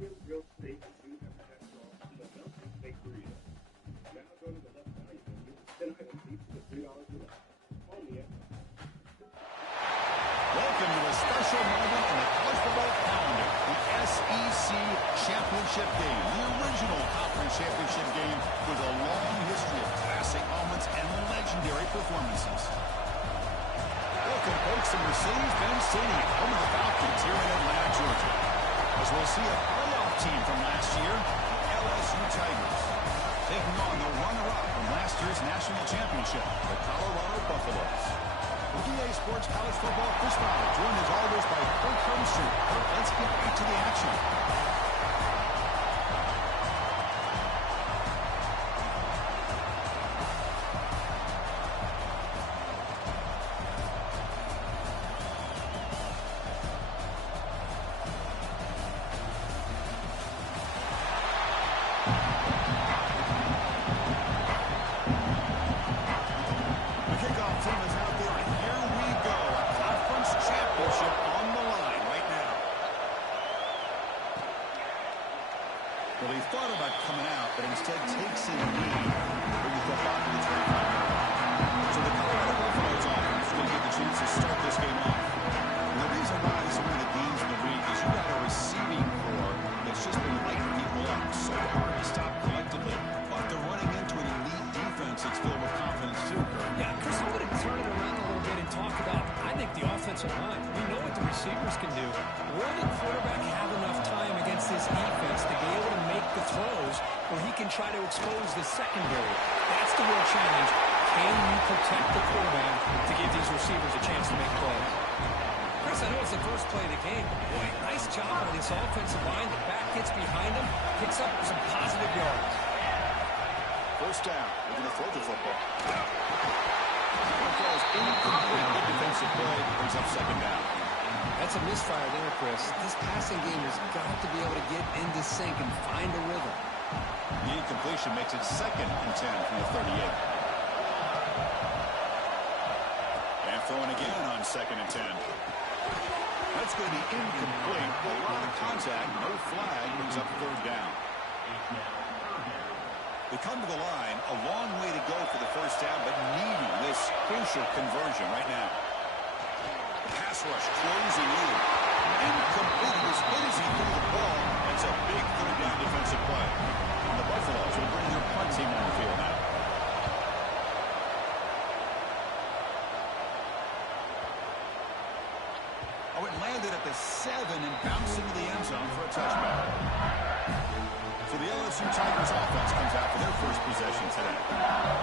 Welcome to a special moment in the college football calendar, the SEC Championship Game, the original conference championship game with a long history of classic moments and legendary performances. Welcome, folks, to Mercedes-Benz Stadium, home of the Falcons here in Atlanta, Georgia, as we'll see a playoff team from last year, the LSU Tigers, taking on the runner-up from last year's national championship, the Colorado Buffaloes. With EA Sports College Football Chris Fowler, joined as always by Kirk Hermstreet. Kirk, let's get right to the action. Well, he thought about coming out, but instead takes a knee to bring the football to the 25-yard line. So the Colorado Buffaloes offense is going to get the chance to start this game off. And the reason why this is one of the games in the week is you got a receiving core that's just been lighting people up. So hard to stop collectively. But they're running into an elite defense that's filled with confidence too, Kurt. Yeah, Chris, I'm going to turn it around a little bit and talk about, I think, the offensive line. We know what the receivers can do. Will the quarterback have enough time against this defense to be able to make the throws where he can try to expose the secondary? That's the real challenge. Can you protect the quarterback to give these receivers a chance to make plays? Chris, I know it's the first play of the game. Boy, nice job by this offensive line. The back gets behind him, picks up some positive yards. First down. We're going to throw the football. One throws incomplete. Good defensive play. Brings up second down. That's a misfire there, Chris. This passing game has got to be able to get into sync and find a rhythm. The incompletion makes it 2nd and 10 from the 38. And throwing again on 2nd and 10. That's going to be incomplete. A lot of contact. No flag. Brings up 3rd down. They come to the line. A long way to go for the first down, but needing this crucial conversion right now. Pass rush closing in. Incomplete. As good as he threw the ball. That's a big 3rd down defensive play. And the Buffaloes will bring their punt team on the field now. Oh, it landed at the 7 and bounced into the end zone for a touchback. So the LSU Tigers offense comes out for their first possession today.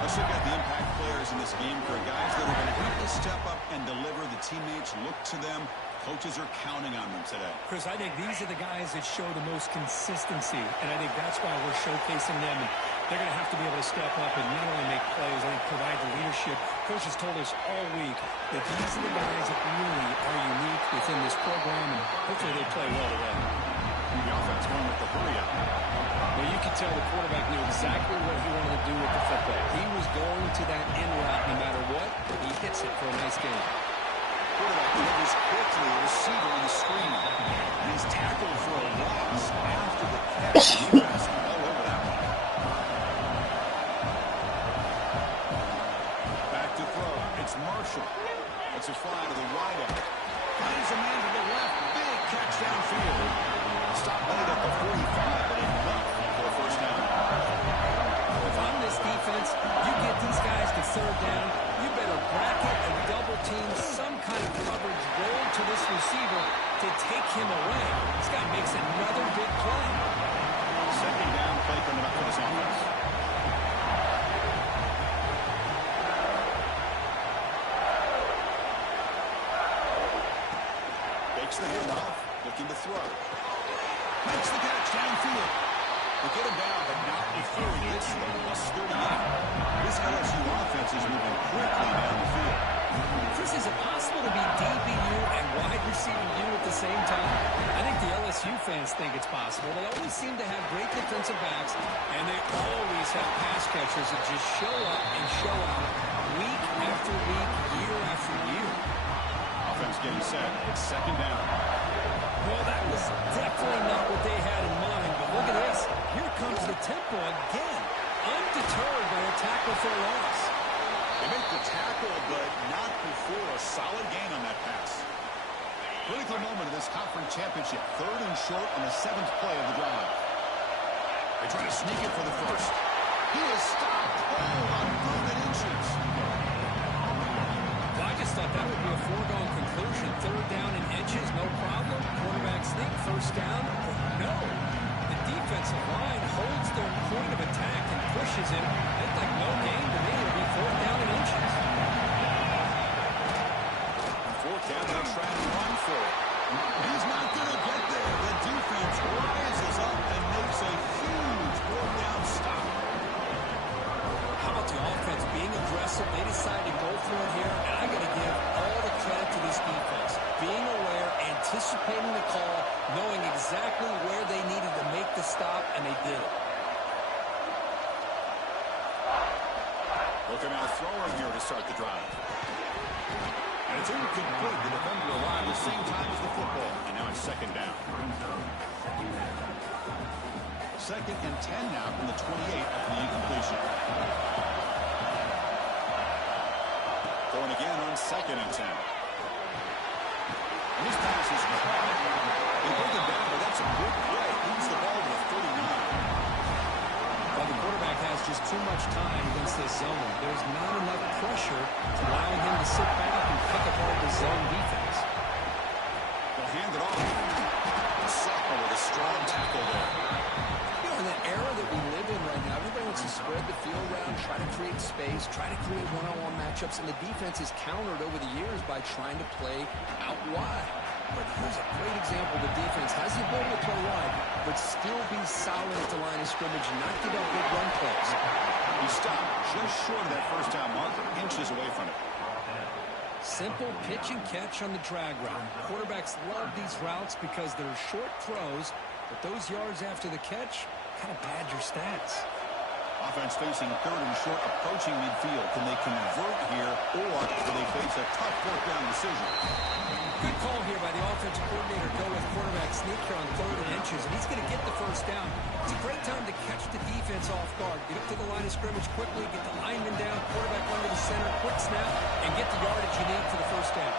Let's look at the impact players in this game for guys that are going to have to step up and deliver. The teammates look to them. Coaches are counting on them today. Chris, I think these are the guys that show the most consistency, and I think that's why we're showcasing them. And they're going to have to be able to step up and not only make plays, I think provide the leadership. Coach has told us all week that these are the guys that really are unique within this program, and hopefully they play well today. The offense going with the hurry up. Well, you could tell the quarterback knew exactly what he wanted to do with the football. He was going to that in route no matter what. He hits it for a nice gain. Quarterback delivers quickly. The receiver on the screen. And he's tackled for a loss after the catch. Defense all over that one. Back to throw. It's Marshall. That's a fly to the wideout. Finds a man to the left. Big catch downfield. Stop late at the 45, but enough for a first down. If I'm this defense, you get these guys to 3rd down, you better bracket and double team some kind of coverage roll to this receiver to take him away. This guy makes another big play. 2nd down play coming up for this offense. Takes the handoff, looking to throw. Makes the catch downfield. We'll get him down, but not before he gets to the +38. This LSU offense is moving quickly down the field. Chris, is it possible to be DBU and wide receiving you at the same time? I think the LSU fans think it's possible. They always seem to have great defensive backs, and they always have pass catchers that just show up and show out week after week, year after year. Offense getting set. It's 2nd down. Well, that was definitely not what they had in mind. short on the 7th play of the drive. They try to sneak it for the first. He is stopped. Oh, on 3rd and inches. Well, I just thought that would be a foregone conclusion. 3rd down and inches, no problem. Quarterback sneak, 1st down. No. The defensive line holds their point of attack and pushes him. It's like no gain to me. It'll be 4th down and inches. 4th down, they'll try to run for it. He's not going to get there. The defense rises up and makes a huge 4th down stop. How about the offense being aggressive? They decided to go for it here, and I got to give all the credit to this defense. Being aware, anticipating the call, knowing exactly where they needed to make the stop, and they did it. Looking out throwing here to start the drive. And it's incomplete. The defender arrived at the same time as the football. And now it's 2nd down. 2nd and 10 now from the 28 after the incompletion. Going again on 2nd and 10. And this pass is caught. They bring it down, but that's a good play. Leads the ball to the 39. Well, the quarterback has just too much time against this zone. There's not enough pressure to allowing him to sit back and pick apart the zone defense. They'll hand it off. Sacco with a strong tackle there. You know, in the era that we live in right now, everybody wants to spread the field around, try to create space, try to create one-on-one matchups, and the defense is countered over the years by trying to play out wide. But here's a great example. The defense has the ability to play wide, but still be solid at the line of scrimmage and not give up big run plays. He stopped just short of that 1st down marker, inches away from it. Simple pitch and catch on the drag route. Quarterbacks love these routes because they're short throws, but those yards after the catch kind of pad your stats. Offense facing 3rd and short, approaching midfield. Can they convert here, or will they face a tough 4th down decision? Good call here by the offensive coordinator. Go with quarterback sneak here on 3rd and inches, and he's going to get the 1st down. It's a great time to catch the defense off guard. Get up to the line of scrimmage quickly, get the lineman down, quarterback under the center, quick snap, and get the yardage you need for the 1st down.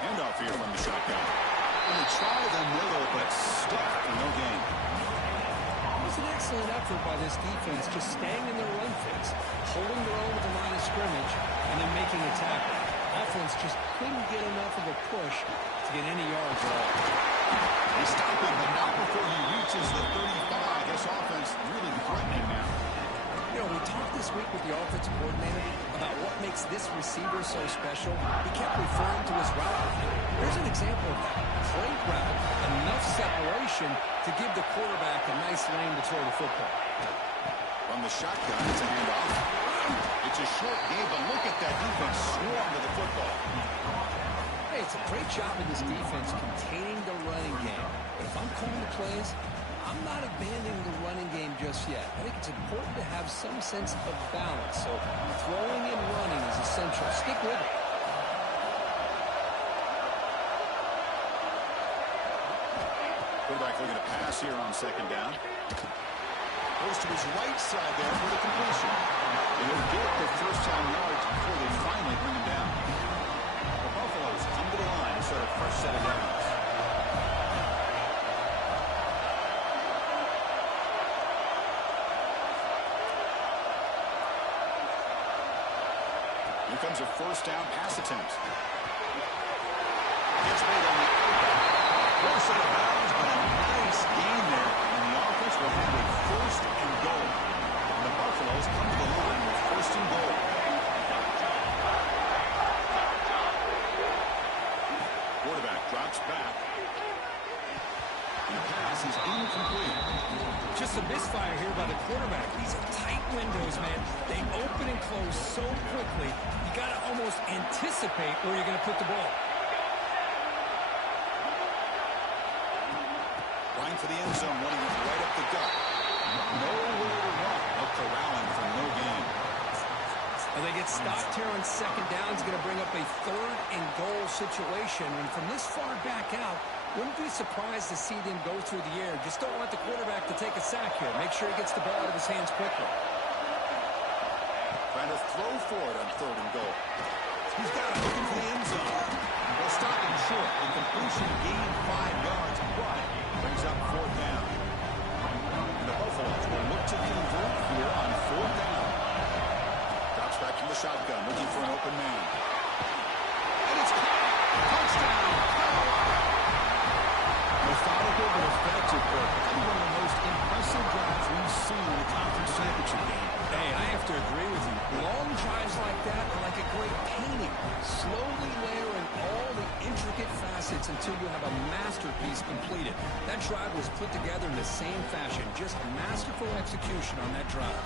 Handoff here from the shotgun. And they try the middle, but stuck for no gain. It was an excellent effort by this defense, just staying in their run fits, holding their own at the line of scrimmage, and then making a tackle. Offense just couldn't get enough of a push to get any yards at all. They stop him, but not before he reaches the 35. This offense really threatening now. You know, we talked this week with the offensive coordinator about what makes this receiver so special. He kept referring to his route. Here's an example of that. Great route, enough separation to give the quarterback a nice lane to throw the football. From the shotgun, it's a handoff. It's a short game, but look at that defense swarm to the football. Hey, it's a great job of this defense containing the running game. But if I'm calling the plays, I'm not abandoning the running game just yet. I think it's important to have some sense of balance. So throwing and running is essential. Stick with it. Quarterback looking to pass here on 2nd down. Goes to his right side there for the completion. And he'll get the 1st down yards before they finally bring him down. The Buffaloes come to the line to start a fresh set of downs. Here comes a 1st down pass attempt. Gets made on the close out of bounds, but a nice gain there, and the offense will have a 1st and goal. And the Buffaloes come to the line with 1st and goal. Quarterback drops back. And the pass is incomplete. Just a misfire here by the quarterback. These are tight windows, man. They open and close so quickly. You got to almost anticipate where you're going to put the ball. Line for the end zone, running it right up the gut. Nowhere to run. Up corralling for no gain. Well, they get stopped here on 2nd down. It's going to bring up a 3rd and goal situation. And from this far back out, wouldn't be surprised to see them go through the air. Just don't want the quarterback to take a sack here. Make sure he gets the ball out of his hands quickly. Trying to throw for it on 3rd and goal. He's got it looking for the end zone. Well, stopping short. The completion gained 5 yards, but brings up 4th down. And the Buffaloes will look to convert here on 4th down. Drops back from the shotgun, looking for an open man. And it's caught. Touchdown, Colorado. Methodical but effective work. Probably one of the most impressive drives we've seen in the conference championship game. Hey, I have to agree with you. Long drives like that are like a great painting. Slowly layering all the intricate facets until you have a masterpiece completed. That drive was put together in the same fashion. Just masterful execution on that drive.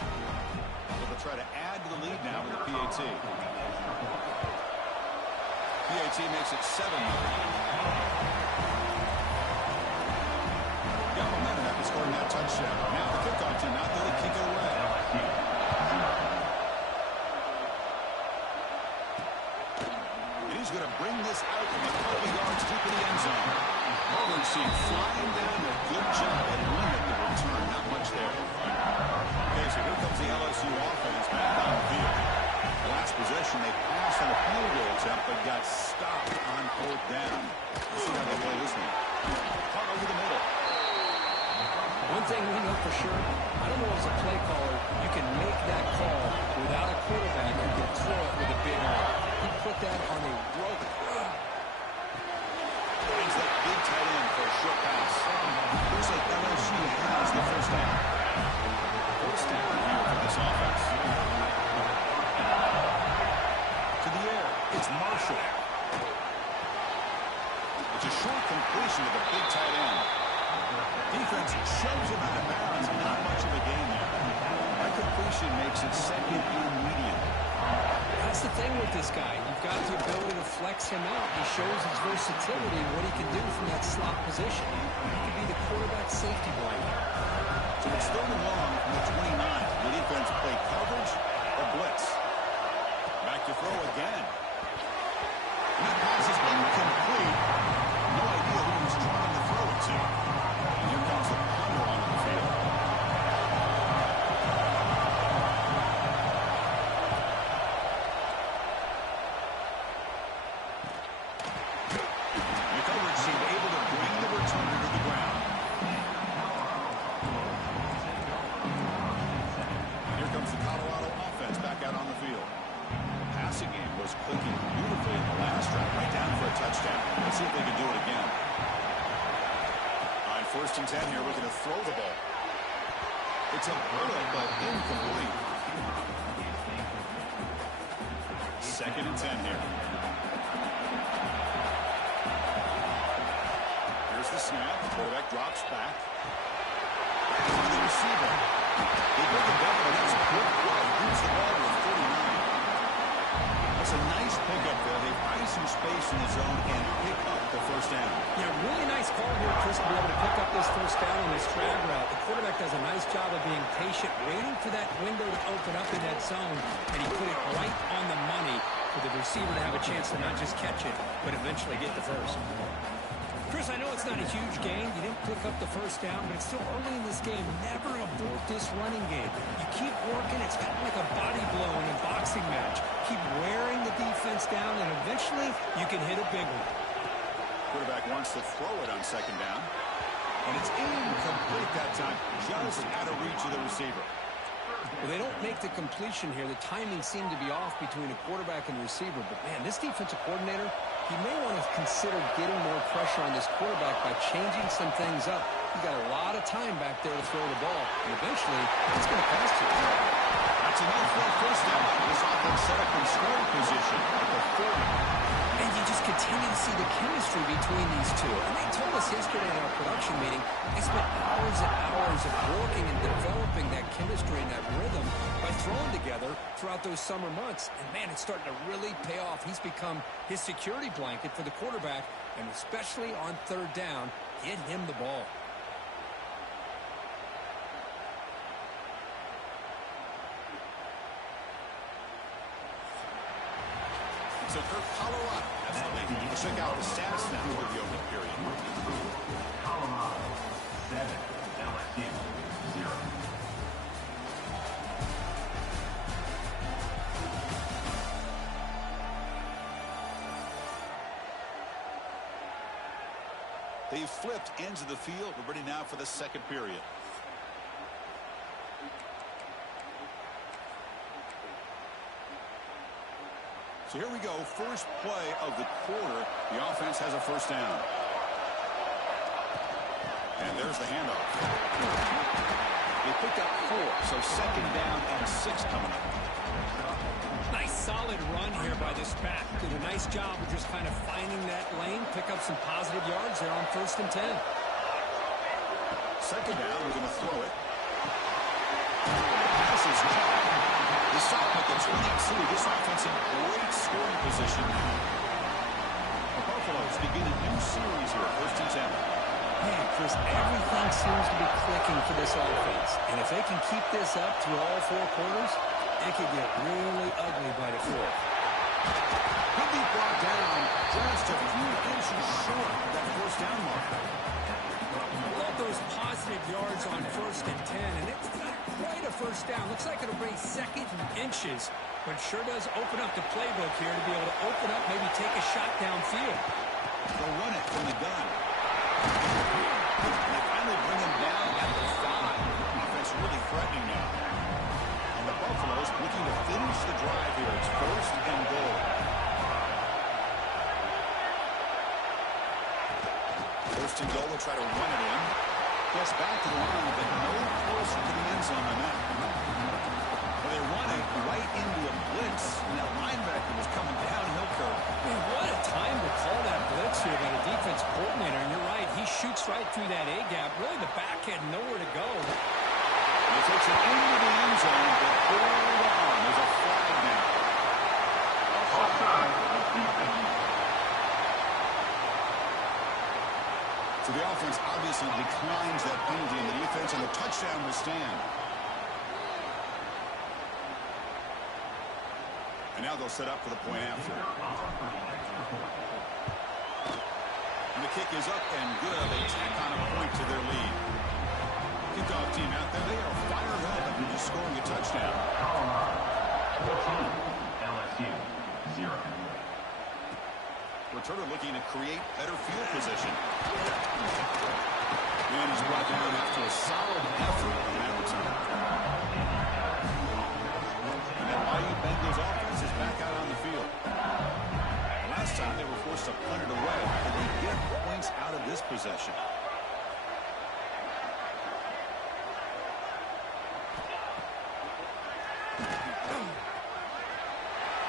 Well, they'll try to add to the lead now with the PAT. PAT makes it 7-0. Got momentum after scoring that touchdown. Now the kickoff team out there to kick it away. And he's going to bring this out from a couple yards deep in the end zone. Northern team flying down there. Good job at limit the return. Not much there. Okay, so here comes the LSU offense back on the field. The last possession, they passed on a field goal attempt, but got stopped on 4th down. Let's see how they play this one. Caught over the middle. One thing we know for sure, I don't know as a play caller, you can make that call without a quarterback who can throw it with a big arm. He put that on a rope. Finds that big tight end for a short pass. Looks like LSU has the first down. First down here for this offense. To the air, it's Marshall. It's a short completion to the big tight end. Defense shoves him out of bounds. Not much of a gain there. That completion makes it 2nd and medium. That's the thing with this guy. You've got the ability to flex him out. He shows his versatility and what he can do from that slot position. He could be the quarterback safety blanket. So it's 3rd and long from the 29. The defense play coverage or blitz. Back to throw again. And that pass is incomplete. No idea who he was trying to throw it to. And here comes the punter onto the field. The coverage team able to bring the returner to the ground. Here comes the Colorado offense back out on the field. The passing game was clicking beautifully in the last drive, right down for a touchdown. Let's see if they can do it again. On 1st and 10 here, looking to throw the ball. It's a bullet, but incomplete. 2nd and 10 here. Here's the snap. The quarterback drops back. To the receiver. They break it down, and that's a good play. Moves the ball to 49. That's a nice pickup there. They find some space in the zone and pick up the first down. Yeah, really nice call here, Chris, to be able to pick up this first down on this drag route. The quarterback does a nice job of being patient, waiting for that window to open up in that zone, and he put it right on the money for the receiver to have a chance to not just catch it, but eventually get the first. Chris, I know it's not a huge gain. You didn't pick up the first down, but it's still early in this game. Never abort this running game. You keep working. It's kind of like a body blow in a boxing match. Keep wearing the defense down, and eventually you can hit a big one. Quarterback wants to throw it on 2nd down. And it's incomplete that time. Just out of reach of the receiver. Well, they don't make the completion here. The timing seemed to be off between a quarterback and receiver. But, man, this defensive coordinator, he may want to consider getting more pressure on this quarterback by changing some things up. He's got a lot of time back there to throw the ball. And eventually, he's going to pass to him. That's enough for a first down. This offense set up in scoring position at the 40. And you just continue to see the chemistry between these two. And they told us yesterday in our production meeting, they spent hours and hours of working and developing that chemistry and that rhythm by throwing together throughout those summer months. And, man, it's starting to really pay off. He's become his security blanket for the quarterback, and especially on 3rd down, get him the ball. So for Colorado, that's the lead. Let's check out the stats now for the opening period. Colorado, 7, LSU, 0. They've flipped ends of the field. We're ready now for the second period. So here we go. First play of the quarter. The offense has a first down. And there's the handoff. They picked up 4, so second down and 6 coming up. Nice solid run here by this back. Did a nice job of just kind of finding that lane, pick up some positive yards there on 1st and 10. Second down, we're going to throw it. Pass is caught. They stop at the 22. This offense in great scoring position now. The Buffaloes begin a new series here, 1st and 10. Man, Chris, everything seems to be clicking for this offense. And if they can keep this up through all 4 quarters, it could get really ugly by the 4th. He'll be brought down just a few inches short of that first down mark. I love those positive yards on 1st and 10, and it's not quite a first down. Looks like it'll bring 2nd and inches, but sure does open up the playbook here to be able to open up, maybe take a shot downfield. They'll run it from the gun. And they finally bring him down at the 5. Offense really threatening now. And the Buffaloes looking to finish the drive here. It's 1st and goal. First and goal, will try to run it in. Gets back to the line, but no closer to the end zone on that. Well, they run it right into a blitz, and that linebacker was coming downhill curve. Man, what a time to call that blitz here by the defense coordinator. And you're right, he shoots right through that A-gap. Really, the back had nowhere to go. He takes it into the end zone, but hold on. There's a flag now. So the offense obviously declines that penalty in the defense, and the touchdown will stand. And now they'll set up for the point after. And the kick is up and good. They tack on a point to their lead. Kickoff team out there, they are fired up after just scoring a touchdown. 14, LSU, 0. Returner looking to create better field position. And he's brought down after a solid effort on that return. And that Bayou Bengals offense is back out on the field. Last time they were forced to punt it away, but they get points out of this possession.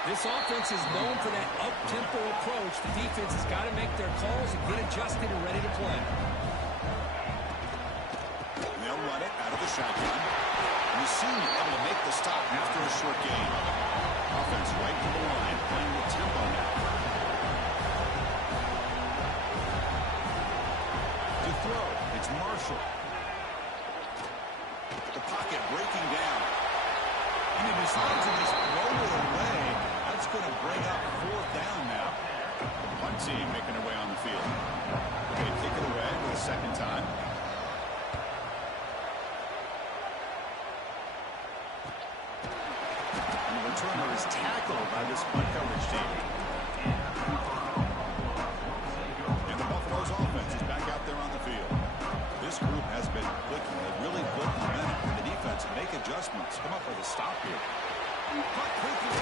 This offense is known for that up-tempo approach. The defense has got to make their calls and get adjusted and ready to play. And they'll run it out of the shotgun. And you see able to make the stop after a short gain. Offense right to the line, playing with tempo now. To throw, it's Marshall. The pocket breaking down. And he decides to just throw it away. That's going to bring up 4th down now. The punt team making their way on the field. They're going to kick it away for the second time. And the returner is tackled by this punt coverage team. And the Buffaloes offense is back out there on the field. This group has been clicking. They really built momentum. And the defense make adjustments. Come up with a stop here. Punt quickly.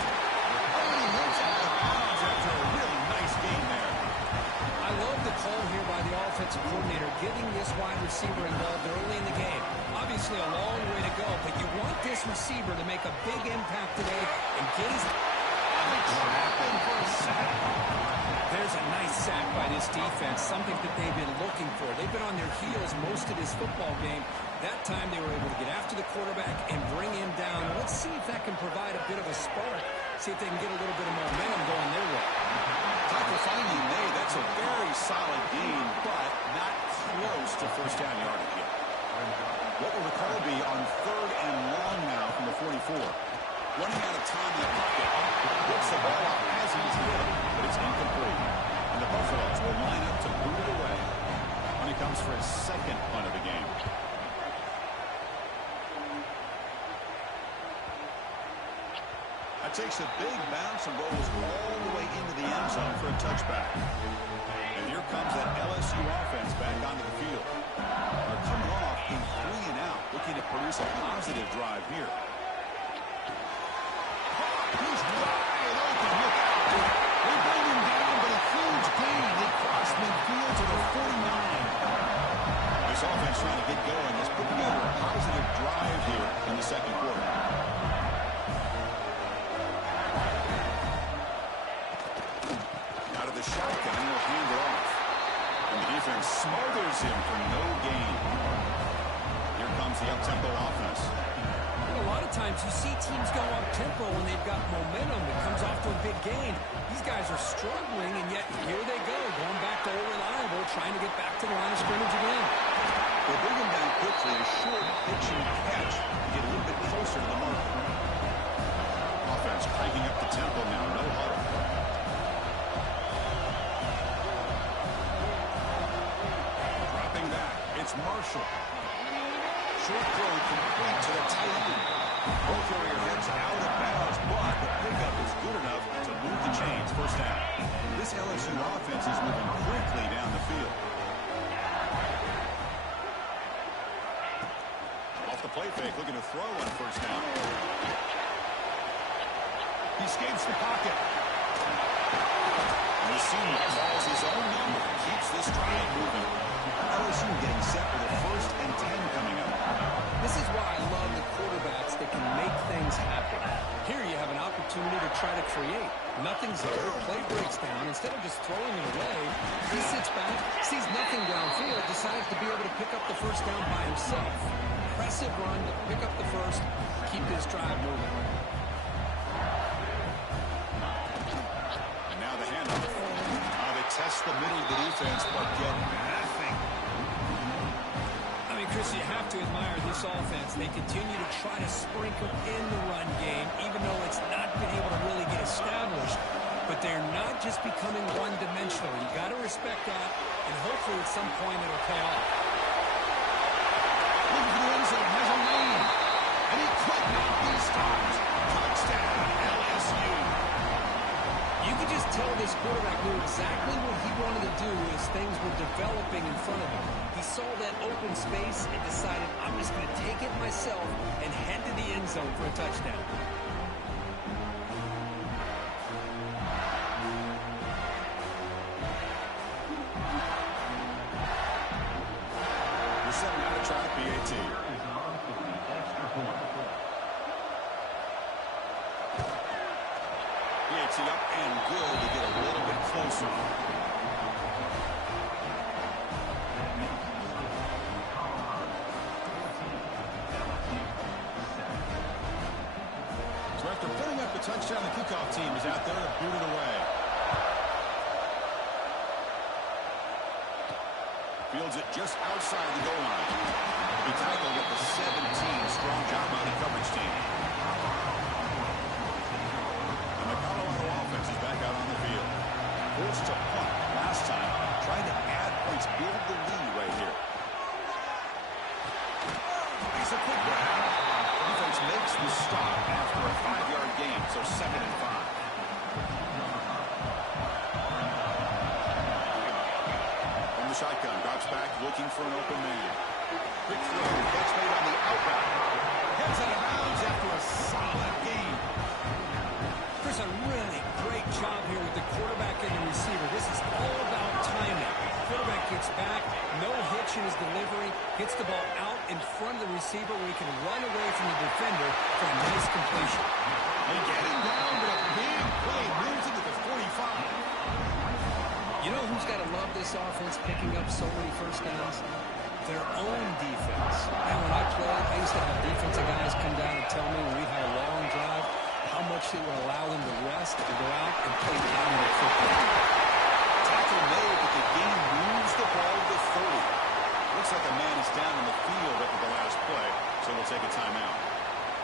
Oh, he moves out of bounds after a really nice game there. I love the call here by the offensive coordinator, getting this wide receiver involved early in the game. Obviously a long way to go, but you want this receiver to make a big impact today and get his... Trapping for a sack. There's a nice sack by this defense, something that they've been looking for. They've been on their heels most of this football game. That time they were able to get after the quarterback and bring him down. Let's see if that can provide a bit of a spark, see if they can get a little bit of momentum going their way. Tackle finally made. That's a very solid gain, but not close to first down yardage yet. What will the call be on 3rd and long now from the 44? Running out of time in the pocket. Gets the ball out as he's hit, but it's incomplete. And the Buffaloes will line up to boot it away when he comes for his second punt of the game. That takes a big bounce and rolls all the way into the end zone for a touchback. And here comes that LSU offense back produce a positive drive here. He's wide open. Look out. They bring him down, but a huge gain. They cross midfield to the 49. This offense trying to get going. Let's put together a positive drive here in the second quarter. Out of the shotgun, he'll hand it off. And the defense smothers him for no gain. Here comes the up-tempo offense. A lot of times you see teams go up-tempo when they've got momentum that comes off to a big gain. These guys are struggling, and yet here they go, going back to old reliable, trying to get back to the line of scrimmage again. They bring him down quickly, a short pitch and catch to get a little bit closer to the mark. Offense cranking up the tempo now, no huddle. Dropping back, it's Marshall. Short throw complete to the tight end. Both area heads out of bounds, but the pickup is good enough to move the chains. First down. This LSU offense is moving quickly down the field. Off the play fake, looking to throw on first down. He escapes the pocket. And the senior calls his own number, keeps this drive moving. LSU getting set for the 1st and 10 coming up. This is why I love the quarterbacks that can make things happen. Here you have an opportunity to try to create. Nothing's there. Play breaks down. Instead of just throwing it away, he sits back, sees nothing downfield, decides to be able to pick up the first down by himself. Impressive run to pick up the first, keep this drive moving. And now the handoff. They test the middle of the defense, but get nothing. Chris, you have to admire this offense. They continue to try to sprinkle in the run game, even though it's not been able to really get established. But they're not just becoming one-dimensional. You got to respect that, and hopefully at some point it'll pay off. Looking for the end zone, has a lane, and he could not be stopped. Touchdown, LSU. You could just tell this quarterback knew exactly what he wanted to do as things were developing in front of him. He saw that open space and decided, I'm just going to take it myself and head to the end zone for a touchdown. We're setting out to try a PAT. PAT up and good to get a little bit closer. So after putting up the touchdown, the kickoff team is out there to boot it away. Fields it just outside the goal line. He tackled at the 17. Strong job by the coverage team. And the Colorado offense is back out on the field. Forced to punt last time. Trying to add points, build the lead right here. It's a quick grab. Defense makes the stop after a 5-yard gain, so 2nd and 5. From the shotgun, drops back, looking for an open man. Quick throw, catch made on the outbound. Gets out of bounds after a solid gain. Chris, a really great job here with the quarterback and the receiver. This is all about timing. Quarterback gets back, no hitch in his delivery, gets the ball out in front of the receiver where he can run away from the defender for a nice completion. They get him down, but a big play moves into the 45. You know who's got to love this offense picking up so many first downs? Their own defense. And when I played, I used to have defensive guys come down and tell me when we had a long drive how much it would allow them to rest and go out and play dominant football. Tackle made, but the game moves the ball to 30. Looks like a man is down in the field after the last play, so we'll take a timeout.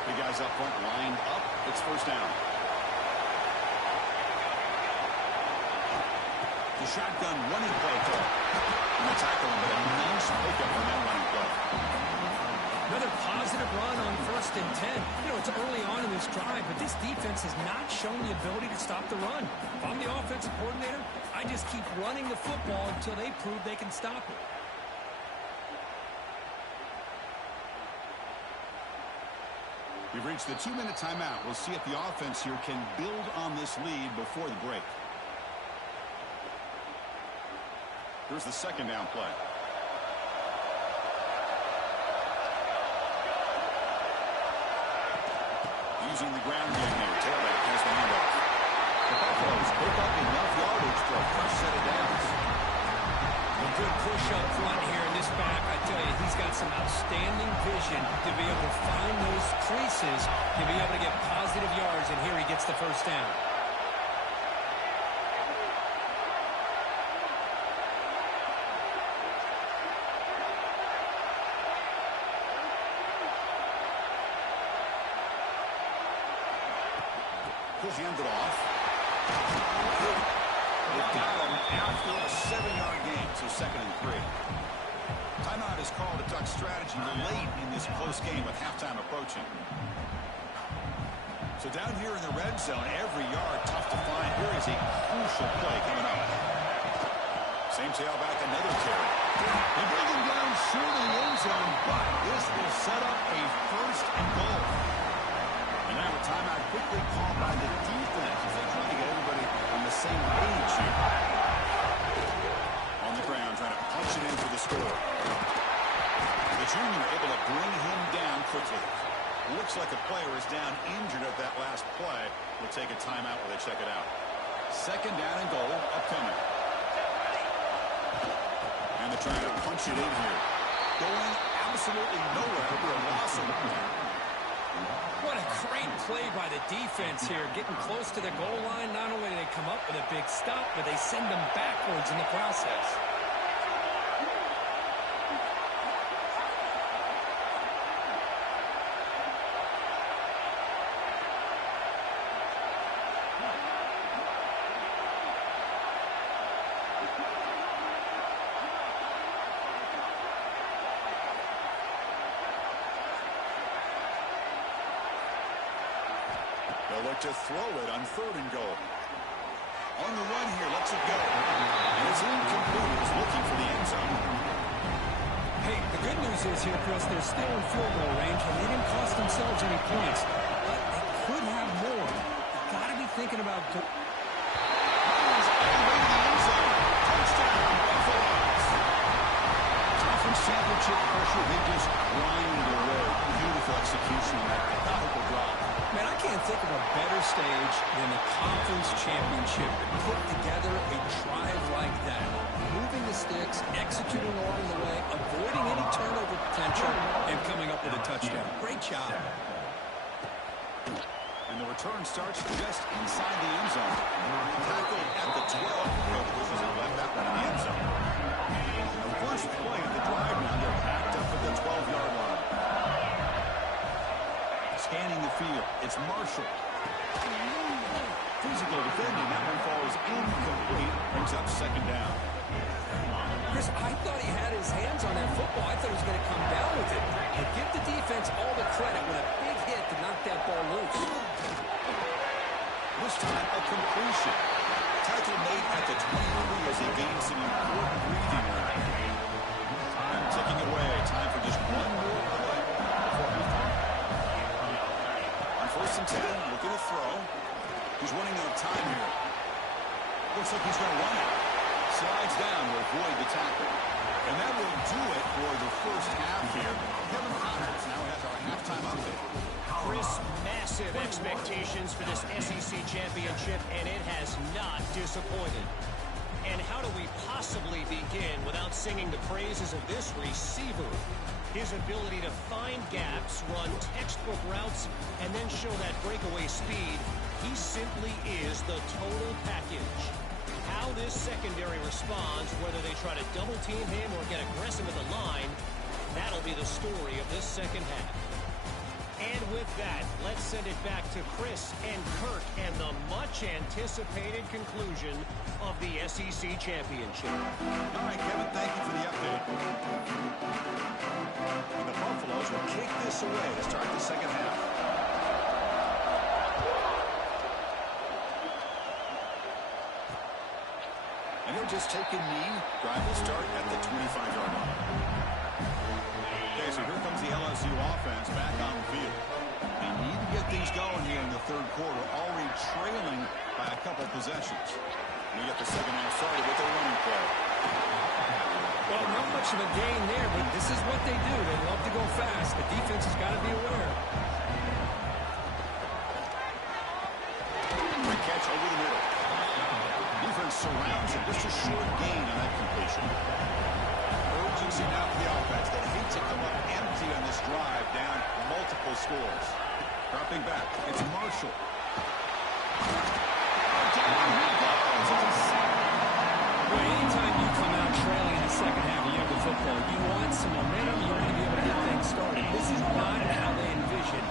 The guys up front lined up. It's first down. The shotgun running play call. And the tackle, but a nice pickup on that running play. Another positive run on 1st and 10. You know, it's early on in this drive, but this defense has not shown the ability to stop the run. If I'm the offensive coordinator, I just keep running the football until they prove they can stop it. We've reached the 2-minute timeout. We'll see if the offense here can build on this lead before the break. Here's the second down play. Using the ground game here. Tailback has the handoff. The Buffaloes pick up enough yardage for a first set of downs. A good push up front here in this back. I tell you, he's got some outstanding vision to be able to find those creases to be able to get positive yards, and here he gets the first down. He'll hand it off. They've got him after a 7-yard gain, so 2nd and 3. Timeout is called to duck strategy late in this close game with halftime approaching. So down here in the red zone, every yard tough to find. Here is a crucial play coming up. Same tailback, another carry. They bring him down short of the end zone, but this will set up a 1st and goal. And now a timeout quickly called by the defense as they try to get everybody on the same page here. On the ground, trying to punch it in for the score. The junior able to bring him down quickly. Looks like a player is down injured at that last play. We'll take a timeout while they check it out. 2nd down and goal upcoming. And they're trying to punch it in here. Going absolutely nowhere for a loss of the What a great play by the defense here. Getting close to the goal line, not only do they come up with a big stop, but they send them backwards in the process. They'll look to throw it on 3rd and goal. On the run here, lets it go. And it's incomplete. He's looking for the end zone. Hey, the good news is here, Chris, they're still in field goal range, and they didn't cost themselves any points. But they could have more. You've got to be thinking about... Touchdown, Buffaloes. Conference championship pressure, they just grind away. Beautiful execution on that methodical drop. Man, I can't think of a better stage than the conference championship to put together a drive like that. Moving the sticks, executing along the way, avoiding any turnover potential, and coming up with a touchdown. Great job. And the return starts just inside the end zone. Tackled at the 12. Pushes it left that one in the end zone. The first play of the drive now, they're backed up at the 12-yard line. Scanning the field, it's Marshall. Physical defending, that one falls incomplete, brings up 2nd down. Chris, I thought he had his hands on that football. I thought he was going to come down with it. And give the defense all the credit with a big hit to knock that ball loose. This time, a completion. Tackle made at the 23 as he gains some important breathing room. Time ticking away. Time for just one more play before halftime. On 1st and 10, looking to throw. He's running out of time here. Looks like he's going to run it. Slides down to avoid the tackle. And that will do it for the first half here. Kevin Connors now has our halftime update. Chris, massive expectations for this SEC championship, and it has not disappointed. And how do we possibly begin without singing the praises of this receiver? His ability to find gaps, run textbook routes, and then show that breakaway speed. He simply is the total package. How this secondary responds, whether they try to double team him or get aggressive at the line, that'll be the story of this second half. And with that, let's send it back to Chris and Kirk and the much-anticipated conclusion of the SEC Championship. All right, Kevin, thank you for the update. And the Buffaloes will kick this away to start the second half. And they'll just take a knee. Drive will start at the 25-yard line. Okay, so here comes the LSU offense back on the field. A Not much of a gain there, but this is what they do. They love to go fast. The defense has got to be aware. Quick catch over the middle. Defense surrounds him. Just a short gain on that completion. Urgency now for the offense. They hate to come up empty on this drive, down multiple scores. Dropping back. It's Marshall. Down he goes. It's a sack. Well, anytime you come out trailing in the second half of the football, you want some momentum. You want to be able to get things started. This is not how they envision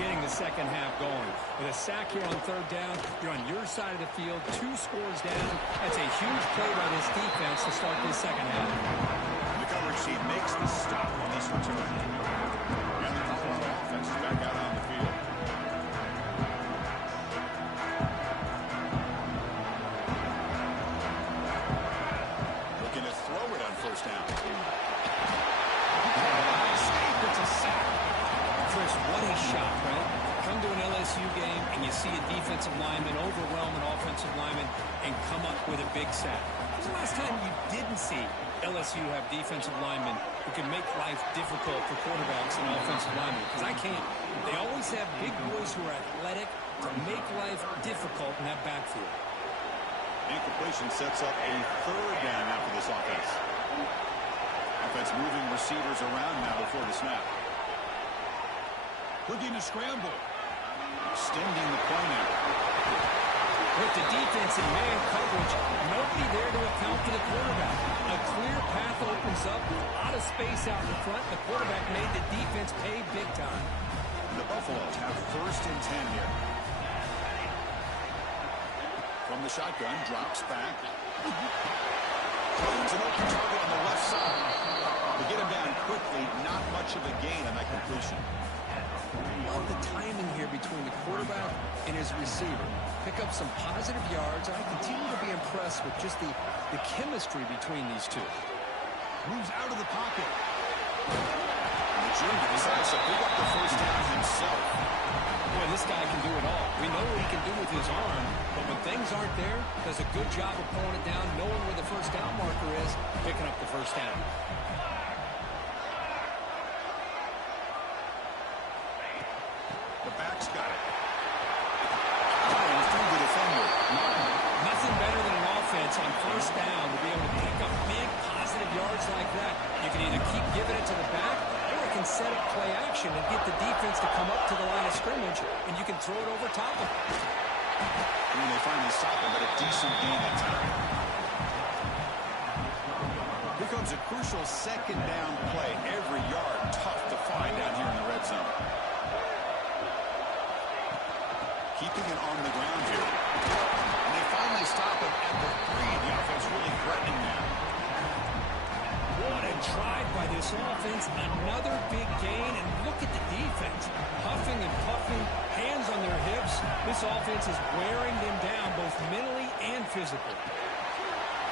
getting the second half going. With a sack here on third down, you're on your side of the field, 2 scores down. That's a huge play by this defense to start this second half. The coverage team makes the stop on this return. And the Colorado offense is back out on the field. Looking to throw it on first down. It's a sack. Chris, what a shot, right? Come to an LSU game and you see a defensive lineman overwhelm an offensive lineman and come up with a big sack. When's the last time you didn't see LSU have defensive linemen who can make life difficult for quarterbacks and offensive linemen? Because I can't. They always have big boys who are athletic to make life difficult in that backfield. Incompletion sets up a third down now for this offense. Offense moving receivers around now before the snap. Looking to scramble. Extending the play now. With the defense in man coverage, nobody there to account for the quarterback. A clear path opens up, a lot of space out in front. The quarterback made the defense pay big time. The Buffaloes have first and 10 here. From the shotgun, drops back. Finds an open target on the left side. To get him down quickly, not much of a gain on that completion. Love the timing here between the quarterback and his receiver. Pick up some positive yards. I continue to be impressed with just the chemistry between these two. Moves out of the pocket. And the junior decides to pick up the first down himself. Boy, this guy can do it all. We know what he can do with his arm, but when things aren't there, does a good job of pulling it down, knowing where the first down marker is, picking up the first down. The back's got it. Going through the defender. Nothing better than an offense on first down to be able to pick up big positive yards like that. You can either keep giving it to the back, or you can set up play action and get the defense to come up to the line of scrimmage, and you can throw it over top of it. And they finally stop him, but a decent gain that time. Here comes a crucial second down play. Every yard tough to find down here in the red zone. Keeping it on the ground here. And they finally stop him at the 3. The offense really threatening now. What a drive by this offense. Another big gain, and look at the defense. Huffing and puffing, hands on their hips. This offense is wearing them down both mentally and physically.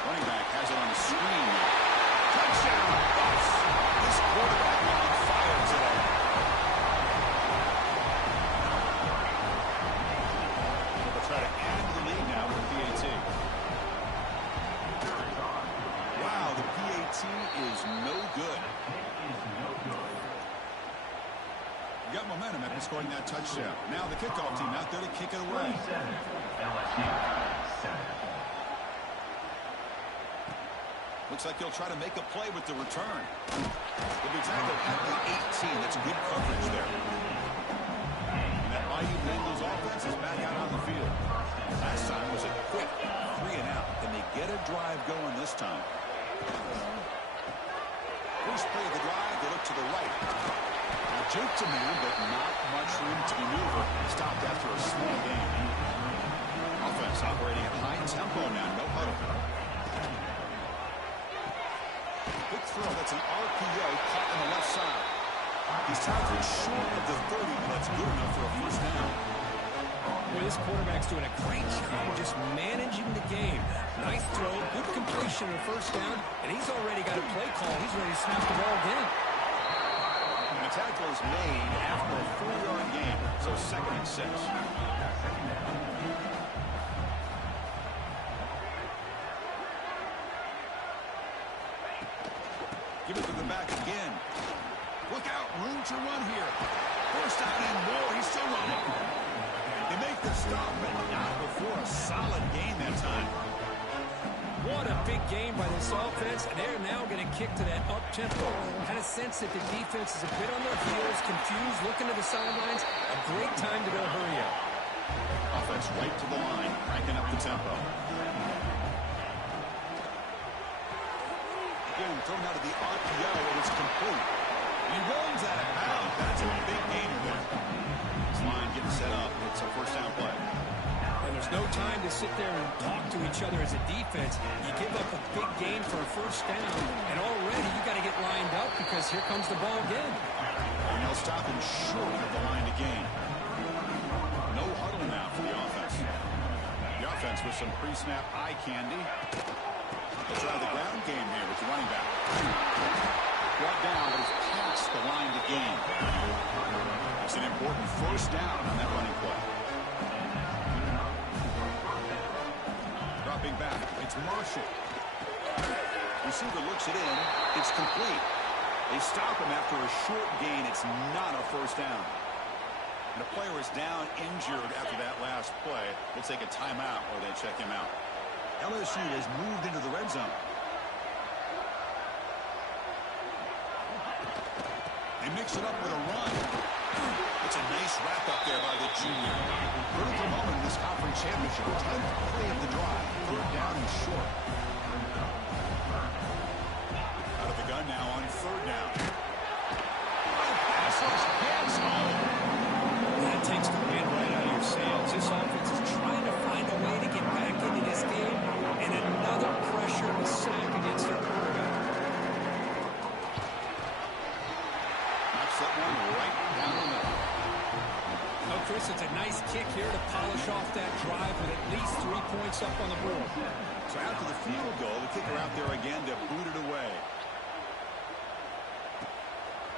Running back has it on the screen. Touchdown, Bucks. This quarterback is on fire today. They'll try to add to the lead now with the PAT. Wow, the PAT is no good. You got momentum after scoring that touchdown. Now the kickoff team out there to kick it away. LSU 7. Looks like he'll try to make a play with the return. He'll be tackled at the 18. That's good coverage there. And that mighty Bengals offense is back out on the field. Last time was a quick 3 and out. Can they get a drive going this time? First play of the drive, they look to the right. Now juke to man, but not much room to maneuver. Stopped after a small gain. Offense operating at high tempo now, no huddle. Quick throw, that's an RPO caught on the left side. He's tackled short of the 30, but that's good enough for a first down. Well, this quarterback's doing a great job just managing the game. Nice throw, good completion on first down, and he's already got a play call. He's ready to snap the ball again. And the tackle is made after a 4-yard gain, so 2nd and 6. back again. Look out, room to run here. First down and more. He's still running. They make the stop, but not before a solid gain that time. What a big game by this offense, and they're now going to kick to that up-tempo. Kind of sense that the defense is a bit on their heels, confused, looking to the sidelines. A great time to go hurry up. Offense right to the line, cranking up the tempo. Again, thrown out of the RPO, and it's complete. He runs out of bounds. That's a big gainer there. This line getting set up. It's a first down play. And there's no time to sit there and talk to each other as a defense. You give up a big gain for a first down, and already you got to get lined up because here comes the ball again. And they'll stop him short of the line to gain. No huddle now for the offense. The offense with some pre-snap eye candy. They'll try the ground game here with the running back. Brought down, but he's past the line to gain. It's an important first down on that running play. Dropping back, it's Marshall. Receiver looks it in. It's complete. They stop him after a short gain. It's not a first down. And the player is down injured after that last play. We'll take a timeout or they check him out. LSU has moved into the red zone. They mix it up with a run. It's a nice wrap up there by the junior. Critical moment in this conference championship. 10th play of the drive. Third down and short. Out of the gun now on third down. Passes. Gets home. That takes the wind right out of your sails. This offense is trying to find a way to get back into this game, and another pressure and sack against their quarterback. Knocks that one right down the middle. Oh, Chris, it's a nice kick here to polish off that drive with at least 3 points up on the board. So after the field goal, the kicker out there again to boot it away.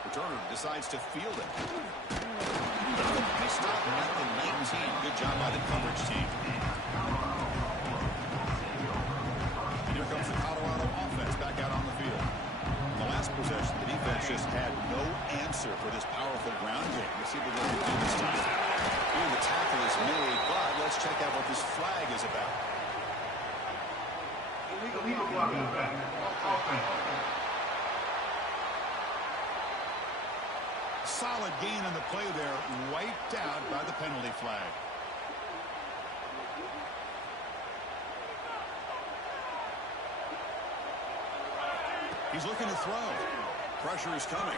Returner decides to field it. They stop at the 19. Good job by the coverage team. And here comes the Colorado offense back out on the field. In the last possession, the defense just had no answer for this powerful ground game. Let's see what they can do this time. Here the tackle is made, but let's check out what this flag is about. Illegal blocking effect. Offense. Solid gain on the play there, wiped out by the penalty flag. He's looking to throw. Pressure is coming.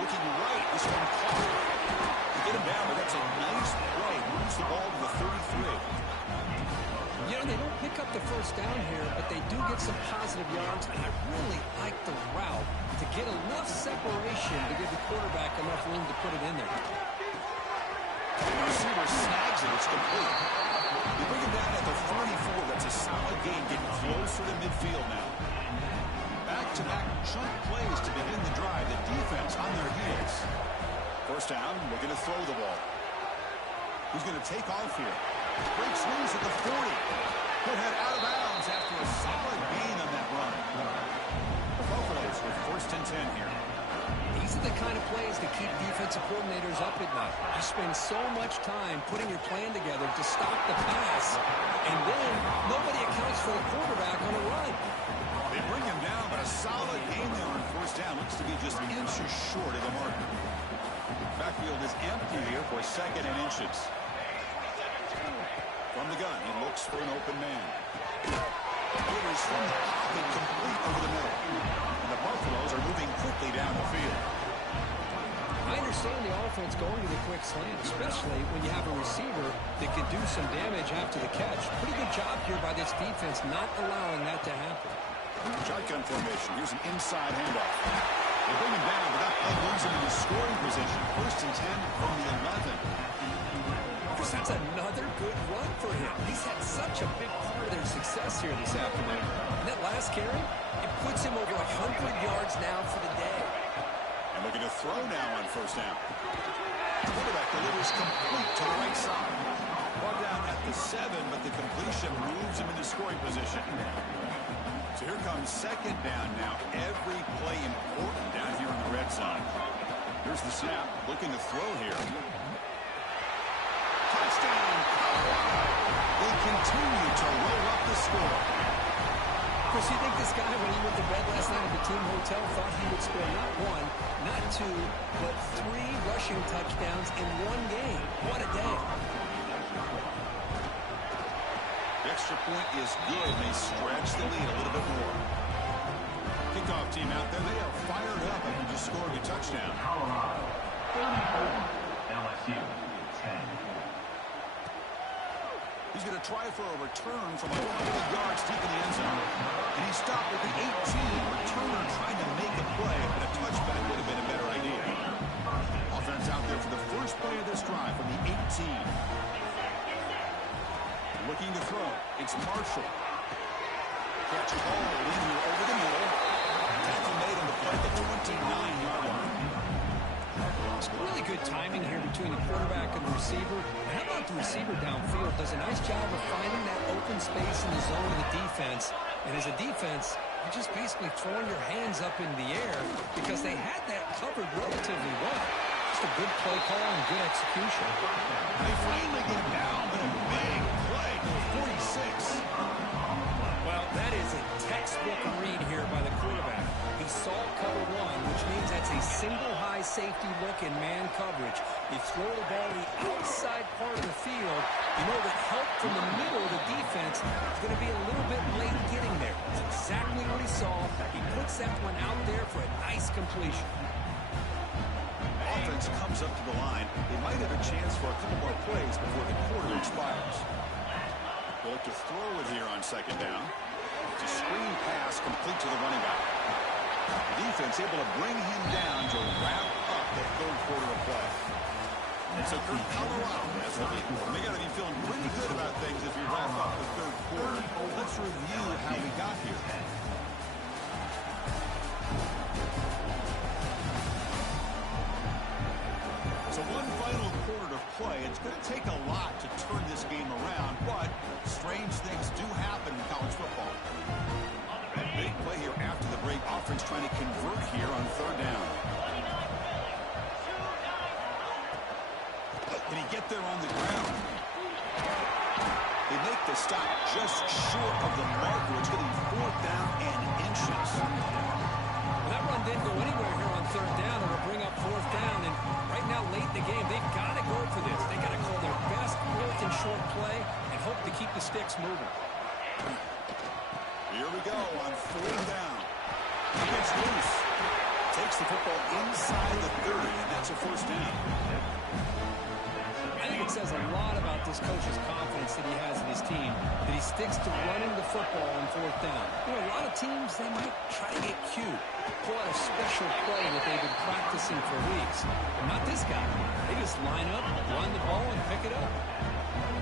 Looking right. This one caught. To get him down, but that's a nice play. Moves the ball to the 33. You know, they don't pick up the first down here, but they do get some positive yards, and I really like the route to get enough separation to give the quarterback enough room to put it in there. The receiver snags it. It's complete. They bring him down at the 44. That's a solid gain, getting closer to midfield now. Back-to-back chunk plays to begin the drive. The defense on their heels. First down, looking to throw the ball. Who's going to take off here? Breaks loose at the 40. Put head out of bounds after a solid gain on that run. The Buffaloes with first and 10 here. These are the kind of plays that keep defensive coordinators up at night. You spend so much time putting your plan together to stop the pass, and then nobody accounts for the quarterback on a run. They bring him down, but a solid gain there on first down. Looks to be just inches short of the mark. Backfield is empty here for second and inches. From the gun, he looks for an open man. It is from the pocket, complete over the middle. And the Buffaloes are moving quickly down the field. I understand the offense going to the quick slant, especially when you have a receiver that can do some damage after the catch. Pretty good job here by this defense not allowing that to happen. Shotgun formation. Here's an inside handoff. They bring him down, but that play moves him into scoring position. First and 10 from the 11. That's another good run for him. He's had such a big part of their success here this afternoon. And that last carry, it puts him over 100 yards now for the day. And looking to throw now on first down. Quarterback delivers complete to the right side. Brought down at the 7, but the completion moves him into scoring position. So here comes second down now. Every play important down here in the red zone. Here's the snap. Looking to throw here. Touchdown. They continue to roll up the score. Chris, you think this guy, when he went to bed last night at the team hotel, thought he would score not one, not two, but 3 rushing touchdowns in one game? What a day. The extra point is good. They stretch the lead a little bit more. Kickoff team out there. They are fired up and just scored a touchdown. Colorado, 34, LSU, 10. He's going to try for a return from a couple of yards deep in the end zone. And he stopped at the 18. Returner trying to make a play, but a touchback would have been a better idea. Offense out there for the first play of this drive from the 18. Looking to throw. It's Marshall. Catch a ball in here over the middle. Tackle made on the play at the 29-yard line. It's really good timing here between the quarterback and the receiver. And how about the receiver downfield? Does a nice job of finding that open space in the zone of the defense. And as a defense, you're just basically throwing your hands up in the air because they had that covered relatively well. Just a good play call and good execution. They finally get down, but a big play. 46. Well, that is a textbook read here by the quarterback. He saw cover 1, which means that's a single high safety look in man coverage. You throw the ball to the outside part of the field, you know that help from the middle of the defense is going to be a little bit late getting there. That's exactly what he saw. He puts that one out there for a nice completion. Offense comes up to the line. They might have a chance for a couple more plays before the quarter expires. They'll look to throw it here on second down. It's a screen pass complete to the running back. The defense able to bring him down to wrap up the third quarter of play. So for Colorado, they got to be feeling pretty good about things if you wrap up the third quarter. Let's review how we got here. So one final quarter to play. It's going to take a lot to turn this game around, but strange things do happen in college football. Big play here after the break. Offense trying to convert here on third down. Can he get there on the ground? They make the stop just short of the marker. It's going to be fourth down and inches. Well, that run didn't go anywhere here on third down. It'll bring up fourth down. And right now, late in the game, they've got to go for this. They've got to call their best fourth and short play and hope to keep the sticks moving. Here we go on fourth down. He gets loose. Takes the football inside the 30, and that's a first down. I think it says a lot about this coach's confidence that he has in his team, that he sticks to running the football on fourth down. You know, a lot of teams, they might try to get cute, pull out a special play that they've been practicing for weeks. Not this guy. They just line up, run the ball, and pick it up.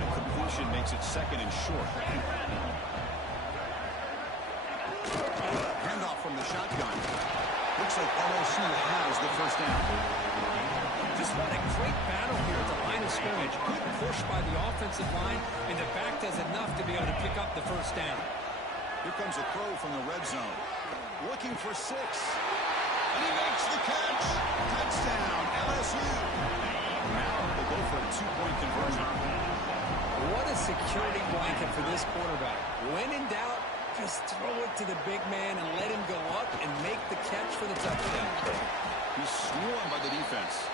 The completion makes it second and short. Handoff from the shotgun. Looks like LSU has the first down. Just what a great battle here at the line of scrimmage. Good push by the offensive line, and the back does enough to be able to pick up the first down. Here comes a throw from the red zone. Looking for 6. And he makes the catch. Touchdown, LSU. Now they go for a 2-point conversion. What a security blanket for this quarterback. When in doubt, just throw it to the big man and let him go up and make the catch for the touchdown. He's swarmed by the defense.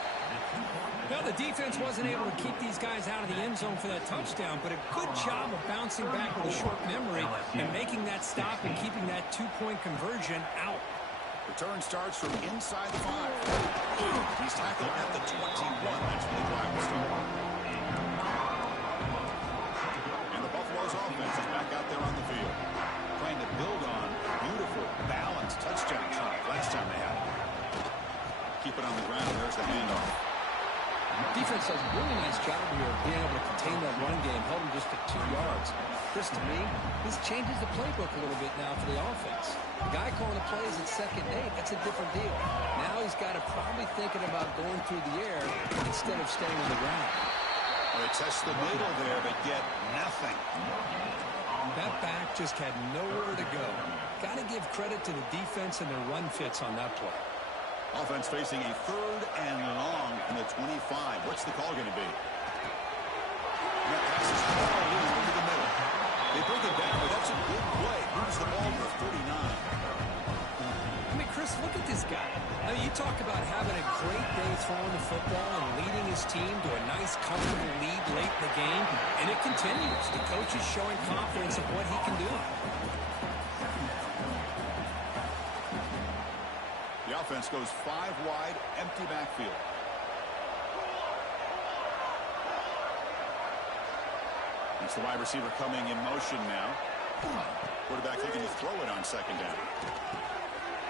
Now, the defense wasn't able to keep these guys out of the end zone for that touchdown, but a good job of bouncing back with a short memory and making that stop and keeping that 2-point conversion out. Return starts from inside the 5. He's tackled at the 21. That's where the drive will start. And the Buffalo's offense is back out there on the field, trying to build on a beautiful, balanced touchdown drive last time they had it. Keep it on the ground. There's the handoff. Defense does a really nice job here of being able to contain that run game, held him just at 2 yards. Chris, to me, this changes the playbook a little bit now for the offense. The guy calling the plays at 2nd and 8, that's a different deal. Now he's got to probably thinking about going through the air instead of staying on the ground. Well, they test the middle there, but get nothing. That back just had nowhere to go. Got to give credit to the defense and their run fits on that play. Offense facing a 3rd and long from the 25. What's the call going to be? That pass is all over the middle. They bring it back, but that's a good play. Moves the ball to 39. I mean, Chris, look at this guy. I mean, you talk about having a great day throwing the football and leading his team to a nice, comfortable lead late in the game, and it continues. The coach is showing confidence of what he can do. The offense goes 5 wide, empty backfield. It's the wide receiver coming in motion now. Quarterback looking to throw it on 2nd down.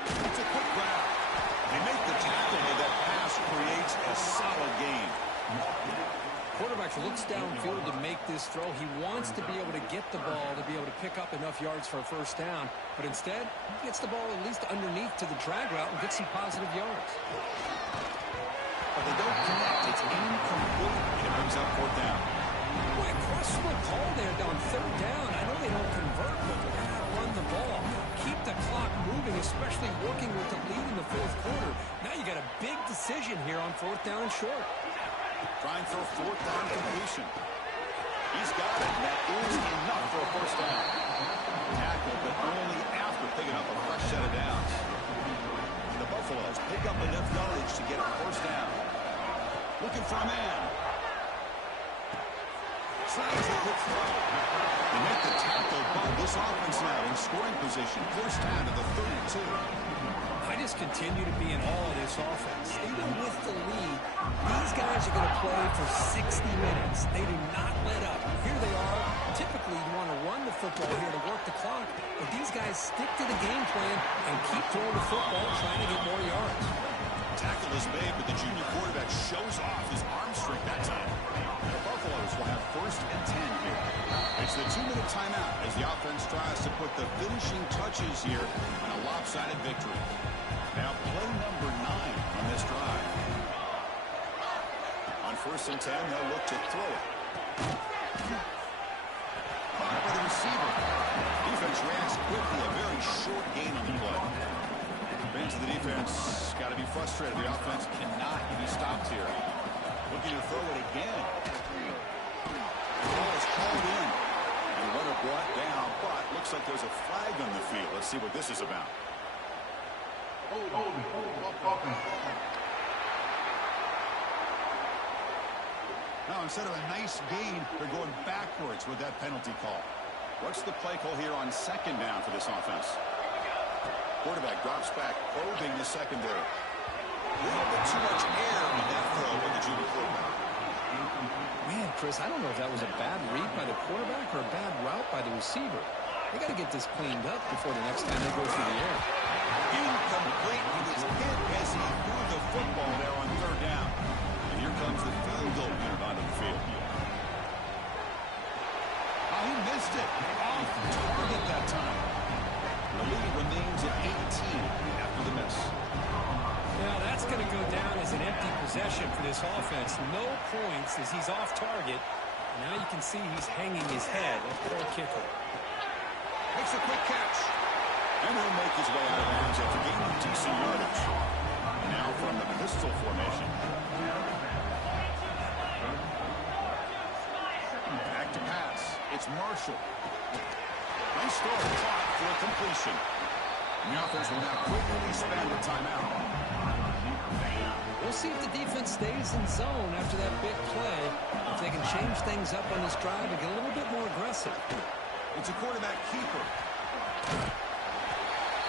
It's a quick grab. They make the tackle, but that pass creates a solid gain. Quarterback looks downfield to make this throw. He wants to be able to get the ball to be able to pick up enough yards for a 1st down, but instead, he gets the ball at least underneath to the drag route and gets some positive yards. But they don't connect. It's incomplete, and it brings up 4th down. Boy, a questionable call there down 3rd down. I know they don't convert, but they're going to run the ball. Keep the clock moving, especially working with the lead in the 4th quarter. Now you got a big decision here on 4th down and short. Trying for a 4th down completion. He's got it, and that is enough for a 1st down. Tackle, but only after picking up a fresh set of downs. The Buffaloes pick up enough yardage to get a 1st down. Looking for a man. Slides a quick throw. They make the tackle, but this offense now in scoring position. 1st down to the 32. I just continue to be in awe of this offense. Even with the lead, these guys are going to play for 60 minutes. They do not let up. Here they are. Typically, you want to run the football here to work the clock, but these guys stick to the game plan and keep throwing the football, trying to get more yards. Tackle is made, but the junior quarterback shows off his arm strength that time. The Buffaloes will have 1st and 10 here. It's the 2-minute timeout as the offense tries to put the finishing touches here on a lopsided victory. Now play number 9 on this drive. On 1st and 10, they'll look to throw it. Caught by the receiver. Defense reacts quickly, a very short gain on the play. Fans of the defense got to be frustrated. The offense cannot be stopped here. Looking to throw it again. The ball is called in. And the runner brought down, but looks like there's a flag on the field. Let's see what this is about. Now, instead of a nice gain, they're going backwards with that penalty call. What's the play call here on 2nd down for this offense? Quarterback drops back, probing the secondary. A little bit too much air in that throw with the junior quarterback. Man, Chris, I don't know if that was a bad read by the quarterback or a bad route by the receiver. They got to get this cleaned up before the next time they go through the air. Incomplete. He was hit as he threw the football there on 3rd down. And here comes the field goal unit onto the field. Oh, he missed it. Off target that time. The lead remains at 18 after the miss. Now that's going to go down as an empty possession for this offense. No points as he's off target. Now you can see he's hanging his head. A poor kicker. Makes a quick catch. And he'll make his way out of bounds after gaining decent yardage. Now from the pistol formation. Back to pass. It's Marshall. Nice throw caught for a completion. The offense will now quickly spend a timeout. We'll see if the defense stays in zone after that big play. If they can change things up on this drive and get a little bit more aggressive. It's a quarterback keeper.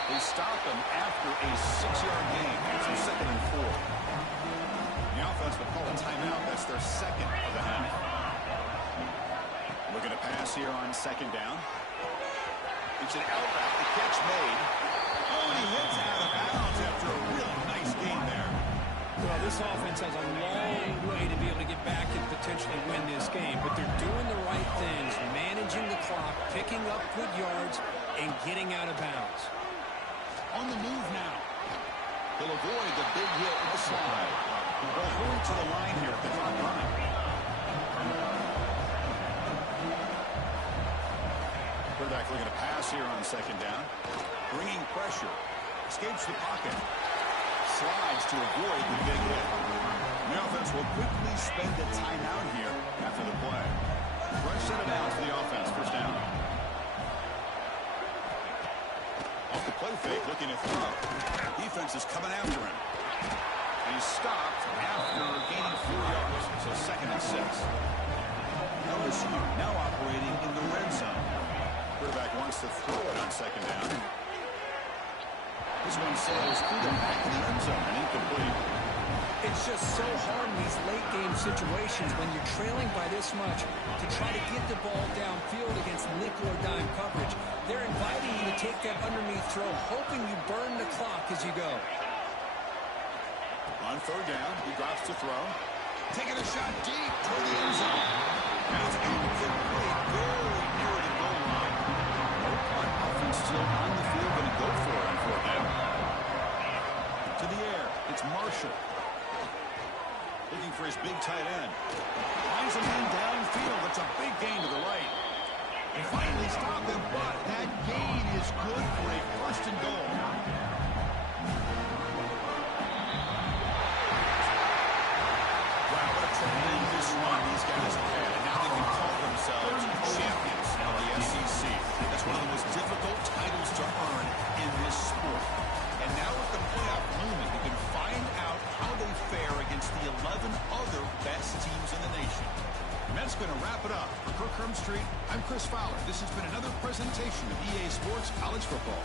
They stop him after a 6-yard gain. It's 2nd and 4. The offense will call a timeout. That's their 2nd of the half. Looking to pass here on 2nd down. It's an out route. The catch made. Oh, and he hits out of bounds after a really nice gain there. Well, this offense has a long way to be able to get back and potentially win this game, but they're doing the right things, managing the clock, picking up good yards, and getting out of bounds. On the move now. He'll avoid the big hit with the slide. They'll hurry to the line here at the front line. Quarterback looking to pass here on second down. Bringing pressure. Escapes the pocket. Slides to avoid the big hit. The offense will quickly spend a timeout here after the play. Fresh set of downs for the offense. First down. Off the play fake, looking to throw. Defense is coming after him. And he's stopped after gaining 4 yards. So second and 6. LSU now operating in the red zone. Quarterback wants to throw it on second down. This one sails through the back of the end zone and incomplete. It's just so hard in these late-game situations when you're trailing by this much to try to get the ball downfield against nickel or dime coverage. They're inviting you to take that underneath throw, hoping you burn the clock as you go. On third down, he drops to throw. Taking a shot deep toward the end zone. That's incomplete, very near the goal line. No punt. Offense still on the field, going to go for it on fourth down. To the air, it's Marshall. Looking for his big tight end. Finds a man downfield. That's a big gain to the right. They finally stop him, but that gain is good for a first and goal. Wow, what a tremendous run these guys have had. And now they can call themselves champions of the SEC. That's one of the most difficult titles to earn in this sport. And now with the playoff looming, you can find out how they fare against the 11 other best teams in the nation. And that's going to wrap it up. For Kirk Street, I'm Chris Fowler. This has been another presentation of EA Sports College Football.